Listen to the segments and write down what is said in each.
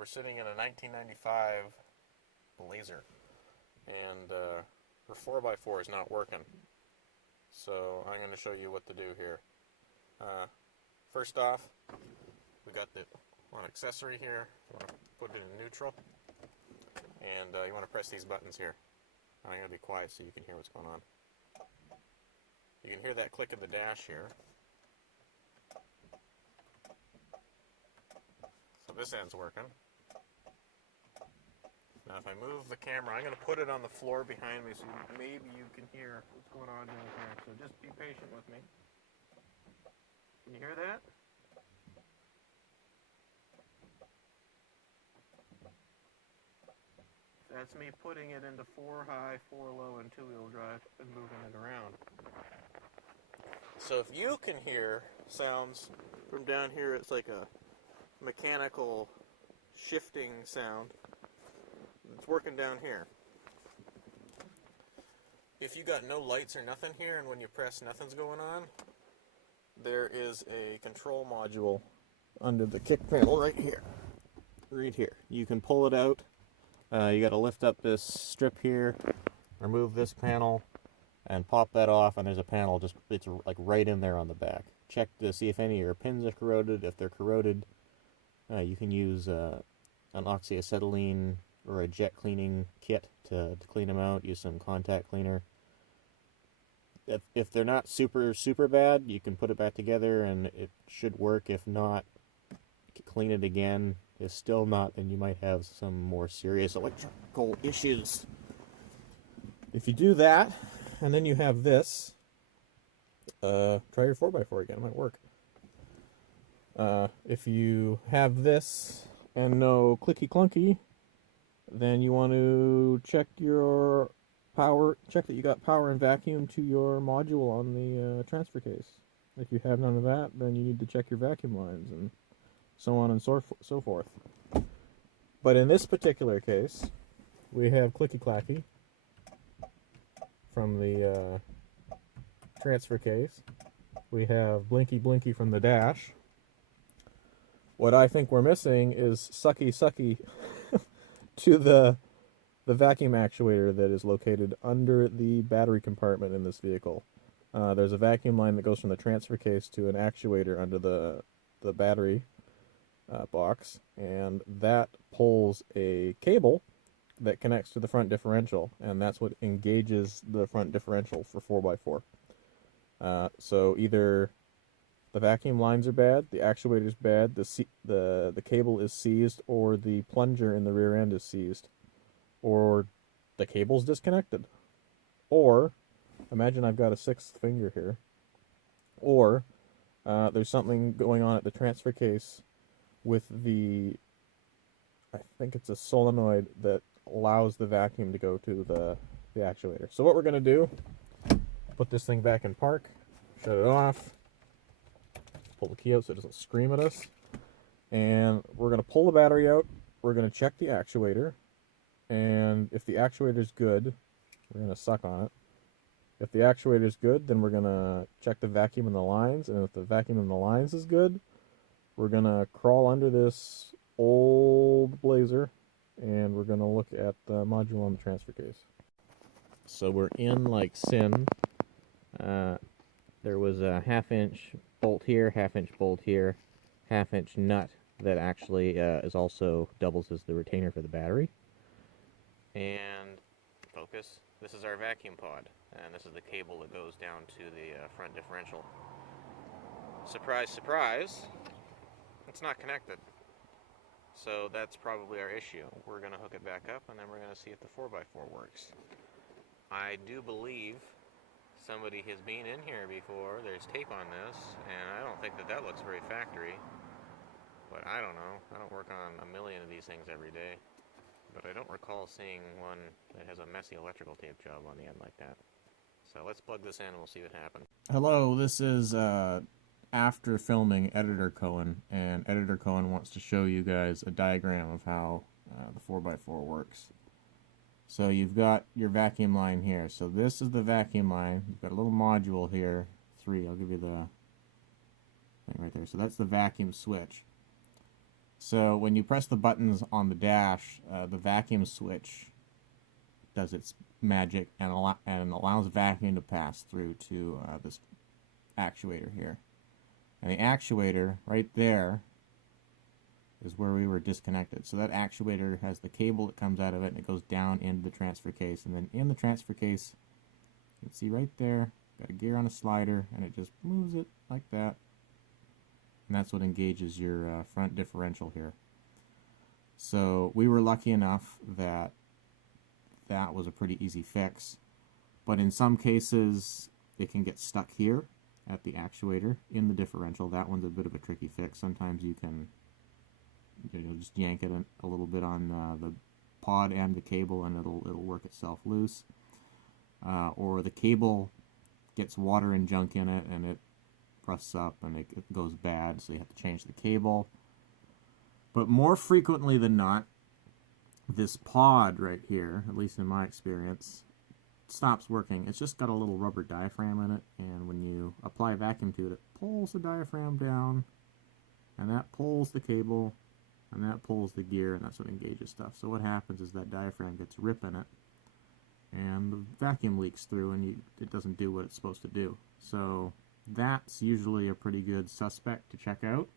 We're sitting in a 1995 Blazer, and her 4x4 is not working. So I'm going to show you what to do here. First off, we got the one accessory here. You want to put it in neutral, and you want to press these buttons here. I'm going to be quiet so you can hear what's going on. You can hear that click of the dash here. So this end's working. Now if I move the camera, I'm going to put it on the floor behind me so maybe you can hear what's going on down here. So just be patient with me. Can you hear that? That's me putting it into 4 high, 4 low, and 2-wheel drive and moving it around. So if you can hear sounds from down here, it's like a mechanical shifting sound. It's working down here. If you got no lights or nothing here, and when you press nothing's going on, there is a control module under the kick panel right here. Right here. You can pull it out. You got to lift up this strip here, remove this panel, and pop that off, and there's a panel just, it's like right in there on the back. Check to see if any of your pins are corroded. If they're corroded, you can use an oxyacetylene or a jet cleaning kit to clean them out. Use some contact cleaner. If they're not super bad, you can put it back together and it should work. If not, clean it again. If still not, then you might have some more serious electrical issues. If you do that, and then you have this, try your 4x4 again, it might work. If you have this and no clicky clunky, then you want to check your power, check that you got power and vacuum to your module on the transfer case. If you have none of that, then you need to check your vacuum lines and so on and so forth. But in this particular case, we have clicky clacky from the transfer case. We have blinky blinky from the dash. What I think we're missing is sucky to the vacuum actuator that is located under the battery compartment in this vehicle. There's a vacuum line that goes from the transfer case to an actuator under the battery box, and that pulls a cable that connects to the front differential, and that's what engages the front differential for 4x4. So either the vacuum lines are bad, the actuator's bad, the cable is seized, or the plunger in the rear end is seized, or the cable's disconnected, or imagine I've got a sixth finger here, or there's something going on at the transfer case with the, I think it's a solenoid that allows the vacuum to go to the actuator. So what we're going to do, put this thing back in park, shut it off, pull the key out so it doesn't scream at us, and we're going to pull the battery out, we're going to check the actuator, and if the actuator's good, we're going to suck on it. If the actuator's good, then we're going to check the vacuum in the lines, and if the vacuum in the lines is good, we're going to crawl under this old Blazer, and we're going to look at the module on the transfer case. So we're in like sin. There was a half-inch bolt here, half-inch bolt here, half-inch nut that actually is also doubles as the retainer for the battery. And focus, this is our vacuum pod, and this is the cable that goes down to the front differential. Surprise, surprise, it's not connected. So that's probably our issue. We're going to hook it back up, and then we're going to see if the 4x4 works. I do believe somebody has been in here before. There's tape on this, and I don't think that looks very factory. But I don't know. I don't work on a million of these things every day. But I don't recall seeing one that has a messy electrical tape job on the end like that. So let's plug this in and we'll see what happens. Hello, this is after filming Editor Cohen, and Editor Cohen wants to show you guys a diagram of how the 4x4 works. So you've got your vacuum line here. So this is the vacuum line. You've got a little module here. 3, I'll give you the thing right there. So that's the vacuum switch. So when you press the buttons on the dash, the vacuum switch does its magic and allows vacuum to pass through to this actuator here. And the actuator right there is where we were disconnected. So that actuator has the cable that comes out of it, and it goes down into the transfer case. And then in the transfer case, you can see right there, got a gear on a slider, and it just moves it like that. And that's what engages your front differential here. So we were lucky enough that that was a pretty easy fix. But in some cases, it can get stuck here at the actuator in the differential. That one's a bit of a tricky fix. Sometimes you can just yank it a little bit on the pod and the cable, and it'll work itself loose. Or the cable gets water and junk in it, and it rusts up and it goes bad, so you have to change the cable. But more frequently than not, this pod right here, at least in my experience, stops working. It's just got a little rubber diaphragm in it, and when you apply a vacuum to it, it pulls the diaphragm down, and that pulls the cable, and that pulls the gear, and that's what engages stuff. So what happens is that diaphragm gets a rip in it, and the vacuum leaks through, and it doesn't do what it's supposed to do. So that's usually a pretty good suspect to check out.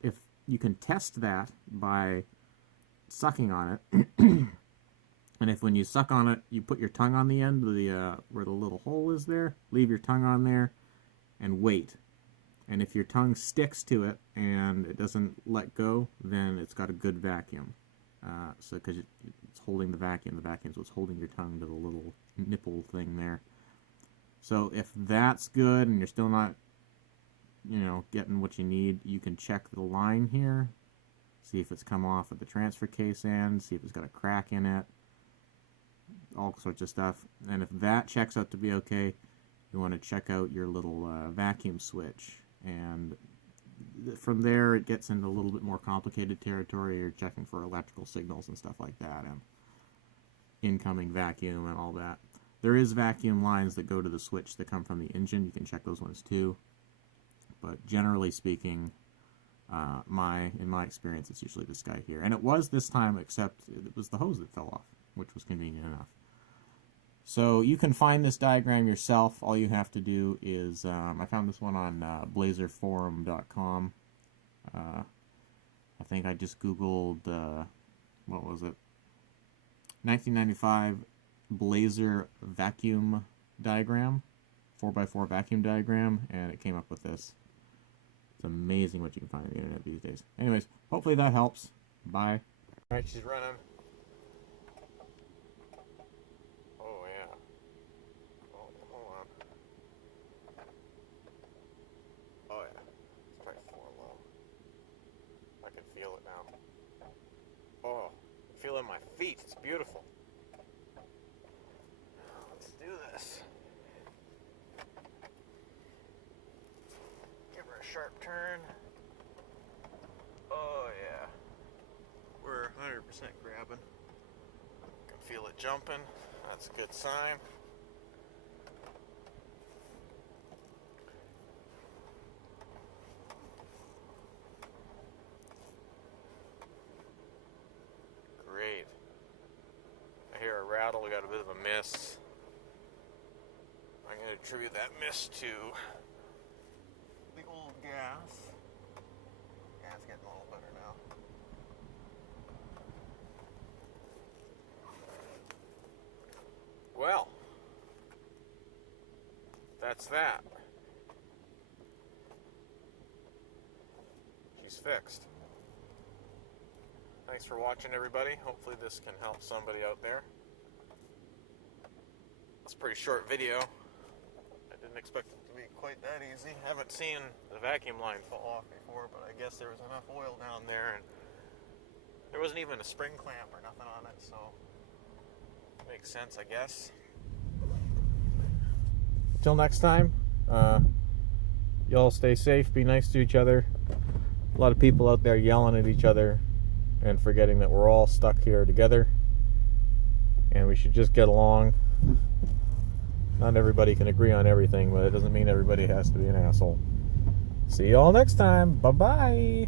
If you can test that by sucking on it, and if when you suck on it, you put your tongue on the end of the where the little hole is there, leave your tongue on there, and wait. And if your tongue sticks to it and it doesn't let go, then it's got a good vacuum. So because it's holding the vacuum's what's holding your tongue to the little nipple thing there. So if that's good and you're still not, getting what you need, you can check the line here, see if it's come off at the transfer case end, see if it's got a crack in it, all sorts of stuff. And if that checks out to be okay, you want to check out your little vacuum switch. And from there, it gets into a little bit more complicated territory. You're checking for electrical signals and stuff like that, and incoming vacuum and all that. There is vacuum lines that go to the switch that come from the engine. You can check those ones too. But generally speaking, in my experience, it's usually this guy here. And it was this time, except it was the hose that fell off, which was convenient enough. So you can find this diagram yourself. All you have to do is, I found this one on blazerforum.com. I think I just Googled, what was it? 1995 Blazer vacuum diagram, 4x4 vacuum diagram, and it came up with this. It's amazing what you can find on the internet these days. Anyways, hopefully that helps. Bye. Alright, she's running. Oh, yeah. Oh, hold on. Oh, yeah. It's probably 4 low. I can feel it now. Oh, I feel it in my feet. It's beautiful. Let's do this. Give her a sharp turn. Oh, yeah. We're 100% grabbing. Can feel it jumping. That's a good sign. Great. I hear a rattle. We got a bit of a miss. I'm going to attribute that miss to the old gas. Yeah, it's getting a little better now. Well, that's that. She's fixed. Thanks for watching, everybody. Hopefully this can help somebody out there. It's a pretty short video. I didn't expect it to be quite that easy. I haven't seen the vacuum line fall off before, but I guess there was enough oil down there, and there wasn't even a spring clamp or nothing on it, so makes sense, I guess. Till next time, y'all stay safe, be nice to each other. A lot of people out there yelling at each other and forgetting that we're all stuck here together, and we should just get along. Not everybody can agree on everything, but it doesn't mean everybody has to be an asshole. See y'all next time. Bye-bye.